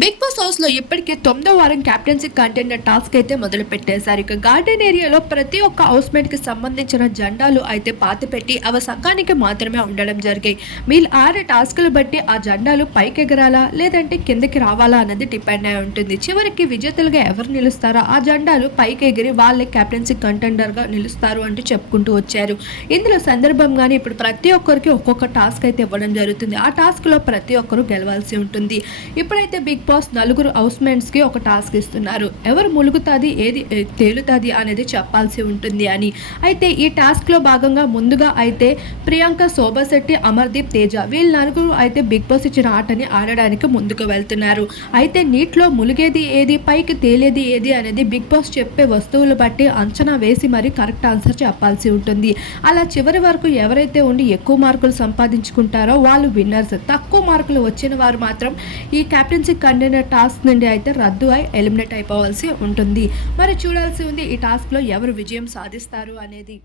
Big boss హౌస్లో ఇప్పటికే తొమ్మిదో వారం క్యాప్టెన్సీ కంటెండర్ టాస్క్ అయితే మొదలు పెట్టేశారు. ఇక గార్డెన్ ఏరియాలో ప్రతి ఒక్క హౌస్ మేట్కి సంబంధించిన జెండాలు అయితే పాతి పెట్టి అవి సంఘానికి మాత్రమే ఉండడం జరిగాయి. వీళ్ళు ఆడే టాస్కులు బట్టి ఆ జెండాలు పైకి ఎగరాలా లేదంటే కిందకి రావాలా అన్నది డిపెండ్ అయి ఉంటుంది. చివరికి విజేతలుగా ఎవరు నిలుస్తారో ఆ జెండాలు పైకి ఎగిరి వాళ్ళే క్యాప్టెన్సీ కంటెండర్గా నిలుస్తారు అంటూ చెప్పుకుంటూ వచ్చారు. ఇందులో సందర్భంగానే ఇప్పుడు ప్రతి ఒక్కరికి ఒక్కొక్క టాస్క్ అయితే ఇవ్వడం జరుగుతుంది. ఆ టాస్క్లో ప్రతి ఒక్కరు గెలవాల్సి ఉంటుంది. ఇప్పుడైతే బిగ్ బాస్ నలుగురు హౌస్మెంట్స్కి ఒక టాస్క్ ఇస్తున్నారు. ఎవరు ములుగుతుంది ఏది తేలుతుంది అనేది చెప్పాల్సి ఉంటుంది అని. అయితే ఈ టాస్క్లో భాగంగా ముందుగా అయితే ప్రియాంక శోభాశెట్టి అమర్దీప్ తేజ వీళ్ళ నలుగురు అయితే బిగ్ బాస్ ఇచ్చిన ఆటని ఆడడానికి ముందుకు వెళ్తున్నారు. అయితే నీటిలో ములిగేది ఏది పైకి తేలేది ఏది అనేది బిగ్ బాస్ చెప్పే వస్తువులు బట్టి అంచనా వేసి మరి కరెక్ట్ ఆన్సర్ చెప్పాల్సి ఉంటుంది. అలా చివరి వరకు ఎవరైతే ఉండి ఎక్కువ మార్కులు సంపాదించుకుంటారో వాళ్ళు విన్నర్స్. తక్కువ మార్కులు వచ్చిన వారు మాత్రం ఈ క్యాప్టెన్సీ కంటైనర్ టాస్క్ నుండి అయితే రద్దు అయి ఎలిమినేట్ అయిపోవాల్సి ఉంటుంది. మరి చూడాల్సి ఉంది ఈ టాస్క్లో ఎవరు విజయం సాధిస్తారు అనేది.